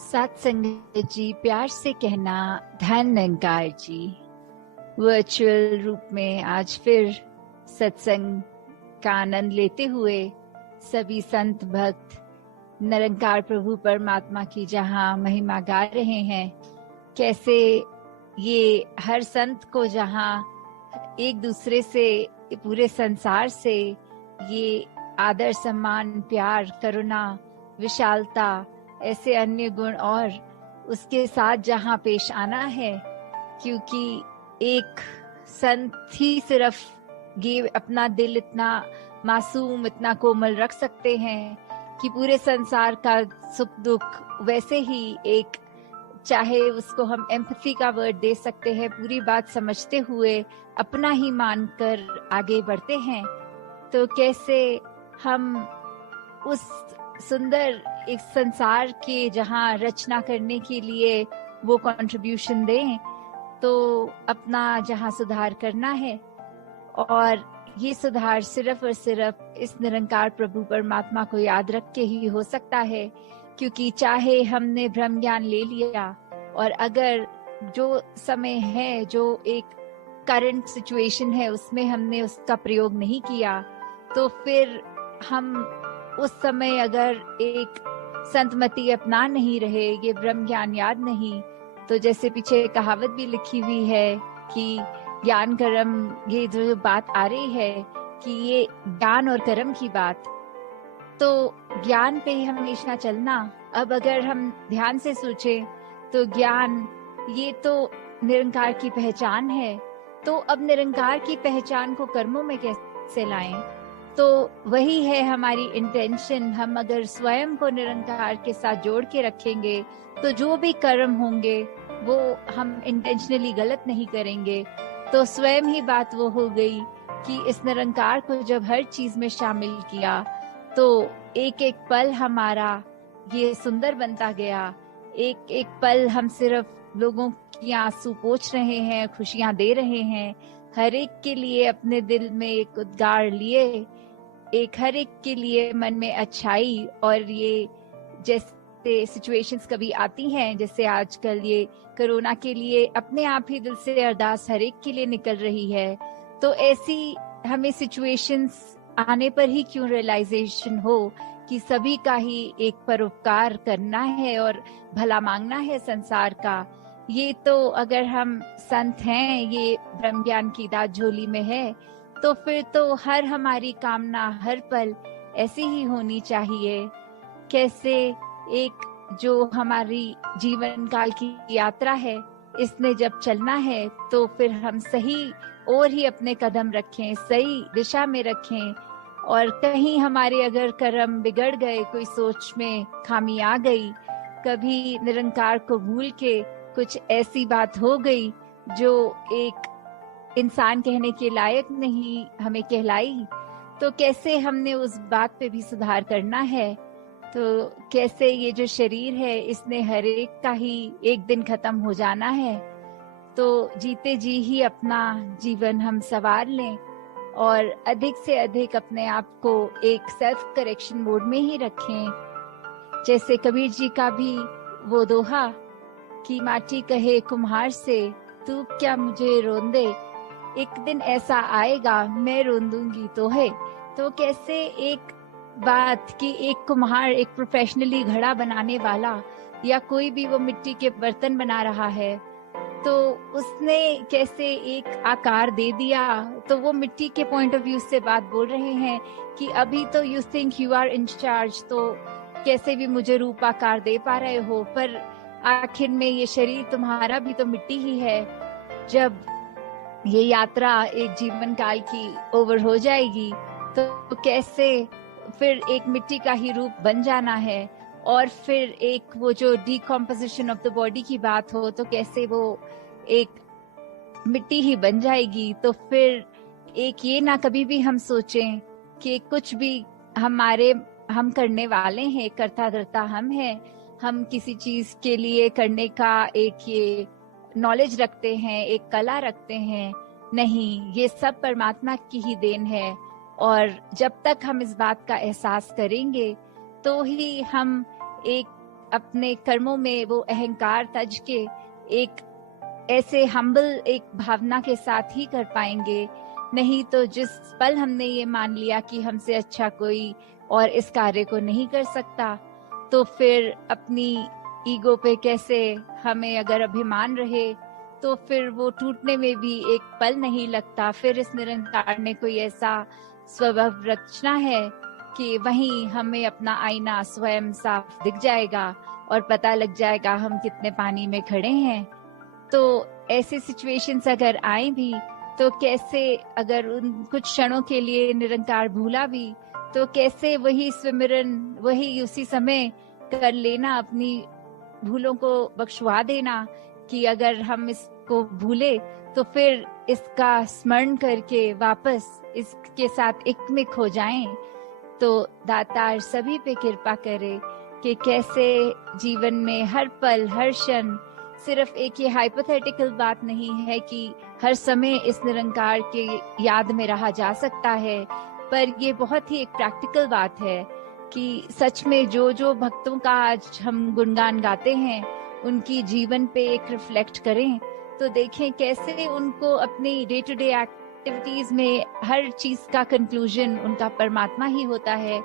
सत संगत जी, प्यार से कहना धन निरंकार जी। वर्चुअल रूप में आज फिर सत्संग का आनंद लेते हुए सभी संत भक्त निरंकार प्रभु परमात्मा की जहाँ महिमा गा रहे हैं, कैसे ये हर संत को जहाँ एक दूसरे से, पूरे संसार से ये आदर, सम्मान, प्यार, करुणा, विशालता, ऐसे अन्य गुण और उसके साथ जहाँ पेश आना है, क्योंकि एक संत ही सिर्फ ये अपना दिल इतना मासूम, इतना कोमल रख सकते हैं कि पूरे संसार का सुख दुख वैसे ही एक, चाहे उसको हम एम्पैथी का वर्ड दे सकते हैं, पूरी बात समझते हुए अपना ही मानकर आगे बढ़ते हैं। तो कैसे हम उस सुंदर एक संसार के जहाँ रचना करने के लिए वो कंट्रीब्यूशन दें, तो अपना जहाँ सुधार करना है, और ये सुधार सिर्फ और सिर्फ इस निरंकार प्रभु परमात्मा को याद रख के ही हो सकता है। क्योंकि चाहे हमने ब्रह्म ज्ञान ले लिया और अगर जो समय है, जो एक करंट सिचुएशन है, उसमें हमने उसका प्रयोग नहीं किया, तो फिर हम उस समय अगर एक संतमति अपना नहीं रहे, ये ब्रह्म ज्ञान याद नहीं, तो जैसे पीछे कहावत भी लिखी हुई है कि ज्ञान कर्म, ये जो बात आ रही है कि ये ज्ञान और कर्म की बात, तो ज्ञान पे ही हमेशा चलना। अब अगर हम ध्यान से सोचें तो ज्ञान ये तो निरंकार की पहचान है, तो अब निरंकार की पहचान को कर्मों में कैसे लाएं? तो वही है हमारी इंटेंशन। हम अगर स्वयं को निरंकार के साथ जोड़ के रखेंगे तो जो भी कर्म होंगे वो हम इंटेंशनली गलत नहीं करेंगे। तो स्वयं ही बात वो हो गई कि इस निरंकार को जब हर चीज में शामिल किया तो एक एक पल हमारा ये सुंदर बनता गया। एक एक पल हम सिर्फ लोगों की आंसू पोंछ रहे हैं, खुशियां दे रहे हैं, हर एक के लिए अपने दिल में एक उद्गार लिए, एक हर एक के लिए मन में अच्छाई। और ये जैसे सिचुएशंस कभी आती हैं, जैसे आजकल ये कोरोना के लिए अपने आप ही दिल से अरदास हर एक के लिए निकल रही है, तो ऐसी हमें सिचुएशंस आने पर ही क्यों रियलाइजेशन हो कि सभी का ही एक परोपकार करना है और भला मांगना है संसार का। ये तो अगर हम संत हैं, ये ब्रह्म ज्ञान की दात झोली में है, तो फिर तो हर हमारी कामना हर पल ऐसी ही होनी चाहिए। कैसे एक जो हमारी जीवन काल की यात्रा है, इसने जब चलना है तो फिर हम सही और ही अपने कदम रखें, सही दिशा में रखें। और कहीं हमारे अगर कर्म बिगड़ गए, कोई सोच में खामी आ गई, कभी निरंकार को भूल के कुछ ऐसी बात हो गई जो एक इंसान कहने के लायक नहीं हमें कहलाई, तो कैसे हमने उस बात पे भी सुधार करना है। तो कैसे ये जो शरीर है, इसने हर एक का ही एक दिन खत्म हो जाना है, तो जीते जी ही अपना जीवन हम संवार लें और अधिक से अधिक अपने आप को एक सेल्फ करेक्शन मोड में ही रखें। जैसे कबीर जी का भी वो दोहा कि माटी कहे कुम्हार से, तू क्या मुझे रोन दे, एक दिन ऐसा आएगा मैं रोन दूंगी तो है। तो कैसे एक बात कि एक कुम्हार, एक प्रोफेशनली घड़ा बनाने वाला या कोई भी वो मिट्टी के बर्तन बना रहा है, तो उसने कैसे एक आकार दे दिया, तो वो मिट्टी के पॉइंट ऑफ व्यू से बात बोल रहे हैं कि अभी तो you think you are in charge, तो कैसे भी मुझे रूप आकार दे पा रहे हो, पर आखिर में ये शरीर तुम्हारा भी तो मिट्टी ही है। जब ये यात्रा एक जीवन काल की ओवर हो जाएगी तो कैसे फिर एक मिट्टी का ही रूप बन जाना है, और फिर एक वो जो डिकम्पोजिशन ऑफ द बॉडी की बात हो, तो कैसे वो एक मिट्टी ही बन जाएगी। तो फिर एक ये ना कभी भी हम सोचें कि कुछ भी हम करने वाले हैं, करता धरता हम हैं, हम किसी चीज के लिए करने का एक ये नॉलेज रखते हैं, एक कला रखते हैं। नहीं, ये सब परमात्मा की ही देन है। और जब तक हम इस बात का एहसास करेंगे तो ही हम एक अपने कर्मों में वो अहंकार तज के एक ऐसे हम्बल एक भावना के साथ ही कर पाएंगे। नहीं तो जिस पल हमने ये मान लिया कि हमसे अच्छा कोई और इस कार्य को नहीं कर सकता, तो फिर अपनी ईगो पे कैसे हमें अगर अभिमान रहे तो फिर वो टूटने में भी एक पल नहीं लगता। फिर इस निरंकार ने कोई ऐसा स्वभाव रचना है कि वहीं हमें अपना आईना स्वयं साफ दिख जाएगा और पता लग जाएगा हम कितने पानी में खड़े हैं। तो ऐसे सिचुएशंस अगर आए भी तो कैसे, अगर उन कुछ क्षणों के लिए निरंकार भूला भी तो कैसे वही स्विमिरन वही उसी समय कर लेना, अपनी भूलों को बख्शवा देना कि अगर हम इसको भूले तो फिर इसका स्मरण करके वापस इसके साथ एकमिक हो जाएं। तो दातार सभी पे कृपा करे कि कैसे जीवन में हर पल हर क्षण, सिर्फ एक ये हाइपोथेटिकल बात नहीं है कि हर समय इस निरंकार के याद में रहा जा सकता है, पर ये बहुत ही एक प्रैक्टिकल बात है कि सच में जो जो भक्तों का आज हम गुणगान गाते हैं उनकी जीवन पे एक रिफ्लेक्ट करें तो देखें कैसे उनको अपनी डे टू डे एक्टिविटीज में हर चीज का कंक्लूजन उनका परमात्मा ही होता है।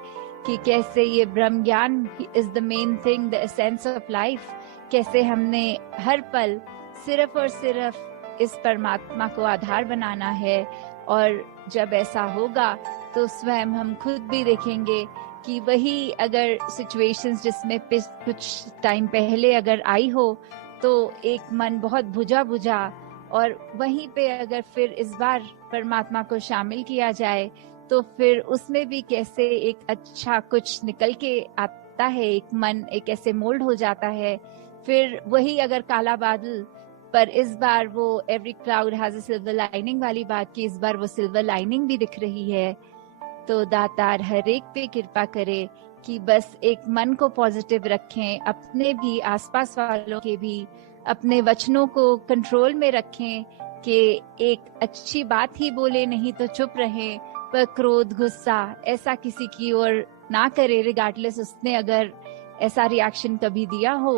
कि कैसे ये ब्रह्म ज्ञान is the main thing, the essence of life. कैसे हमने हर पल सिर्फ और सिर्फ इस परमात्मा को आधार बनाना है, और जब ऐसा होगा तो स्वयं हम खुद भी देखेंगे कि वही अगर सिचुएशंस जिसमें कुछ टाइम पहले अगर आई हो तो एक मन बहुत बुझा बुझा, और वहीं पे अगर फिर इस बार परमात्मा को शामिल किया जाए तो फिर उसमें भी कैसे एक अच्छा कुछ निकल के आता है, एक मन एक ऐसे मोल्ड हो जाता है। फिर वही अगर काला बादल, पर इस बार वो every cloud has a silver lining वाली बात की, इस बार वो सिल्वर लाइनिंग भी दिख रही है। तो दातार हर एक पे कृपा करे कि बस एक मन को पॉजिटिव रखें, अपने भी आसपास वालों के भी, अपने वचनों को कंट्रोल में रखें कि एक अच्छी बात ही बोले, नहीं तो चुप रहें, पर क्रोध गुस्सा ऐसा किसी की ओर ना करे रिगार्डलेस उसने अगर ऐसा रिएक्शन कभी दिया हो,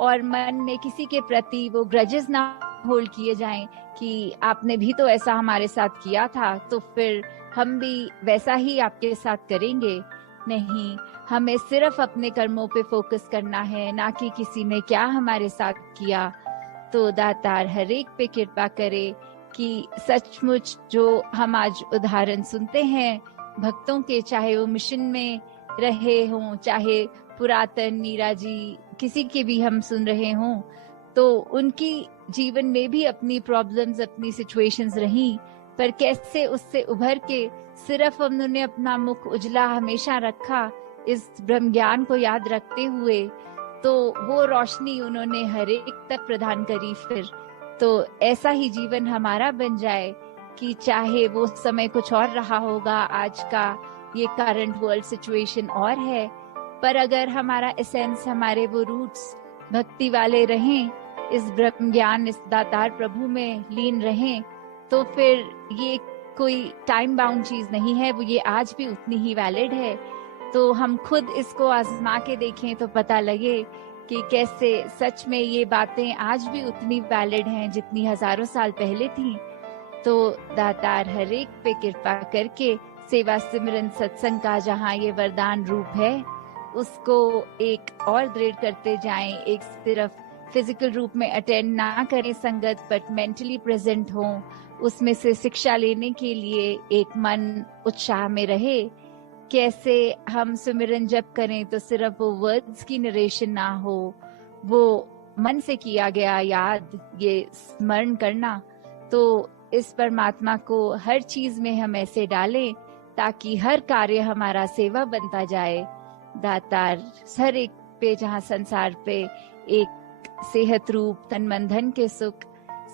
और मन में किसी के प्रति वो ग्रजेस ना होल्ड किए जाएं कि आपने भी तो ऐसा हमारे साथ किया था तो फिर हम भी वैसा ही आपके साथ करेंगे। नहीं, हमें सिर्फ अपने कर्मों पे फोकस करना है, ना कि किसी ने क्या हमारे साथ किया। तो दातार हर एक पे कृपा करे कि सचमुच जो हम आज उदाहरण सुनते हैं भक्तों के, चाहे वो मिशन में रहे हों, चाहे पुरातन मीरा जी किसी के भी हम सुन रहे हों, तो उनकी जीवन में भी अपनी प्रॉब्लम्स अपनी सिचुएशंस रही, पर कैसे उससे उभर के सिर्फ उन्होंने अपना मुख उजला हमेशा रखा इस ब्रह्म ज्ञान को याद रखते हुए, तो वो रोशनी उन्होंने हर एक तक प्रदान करी। फिर तो ऐसा ही जीवन हमारा बन जाए कि चाहे वो समय कुछ और रहा होगा, आज का ये करंट वर्ल्ड सिचुएशन और है, पर अगर हमारा एसेंस, हमारे वो रूट्स भक्ति वाले रहें, इस ब्रह्म ज्ञान इस दातार प्रभु में लीन रहें, तो फिर ये कोई टाइम बाउंड चीज नहीं है, वो ये आज भी उतनी ही वैलिड है। तो हम खुद इसको आजमा के देखें तो पता लगे कि कैसे सच में ये बातें आज भी उतनी वैलिड हैं जितनी हजारों साल पहले थी। तो दातार हर एक पे कृपा करके सेवा सिमरन सत्संग का जहाँ ये वरदान रूप है उसको एक और दृढ़ करते जाएं। एक सिर्फ फिजिकल रूप में अटेंड ना करें संगत, बट मेंटली प्रेजेंट हों, उसमें से शिक्षा लेने के लिए एक मन उत्साह में रहे। कैसे हम सिमरन जप करें तो सिर्फ वो वर्ड्स की नरेशन ना हो, वो मन से किया गया याद, ये स्मरण करना। तो इस परमात्मा को हर चीज में हम ऐसे डालें ताकि हर कार्य हमारा सेवा बनता जाए। दातार हर एक पे जहाँ संसार पे एक सेहत रूप तन मन धन के सुख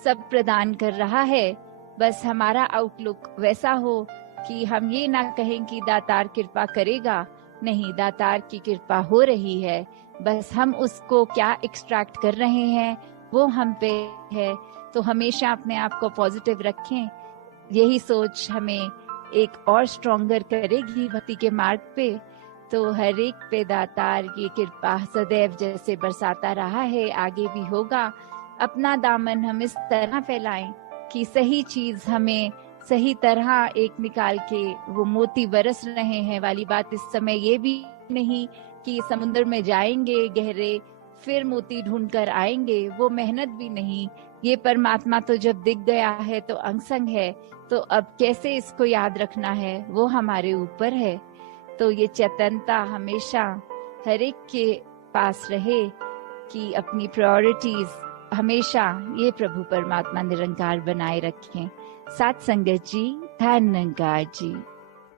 सब प्रदान कर रहा है, बस हमारा आउटलुक वैसा हो कि हम ये ना कहें कि दातार कृपा करेगा, नहीं, दातार की कृपा हो रही है, बस हम उसको क्या एक्सट्रैक्ट कर रहे हैं वो हम पे है। तो हमेशा अपने आप को पॉजिटिव रखें, यही सोच हमें एक और स्ट्रॉन्गर करेगी भक्ति के मार्ग पे। तो हर एक पे दातार की कृपा सदैव जैसे बरसाता रहा है, आगे भी होगा। अपना दामन हम इस तरह फैलाएं कि सही चीज हमें सही तरह एक निकाल के वो मोती बरस रहे हैं वाली बात इस समय ये भी नहीं कि समुद्र में जाएंगे गहरे फिर मोती ढूंढ कर आएंगे, वो मेहनत भी नहीं। ये परमात्मा तो जब दिख गया है तो अंग-संग है, तो अब कैसे इसको याद रखना है वो हमारे ऊपर है। तो ये चेतनता हमेशा हर एक के पास रहे कि अपनी प्रायोरिटीज हमेशा ये प्रभु परमात्मा निरंकार बनाए रखें। साथ संगत जी, धन निरंकार जी।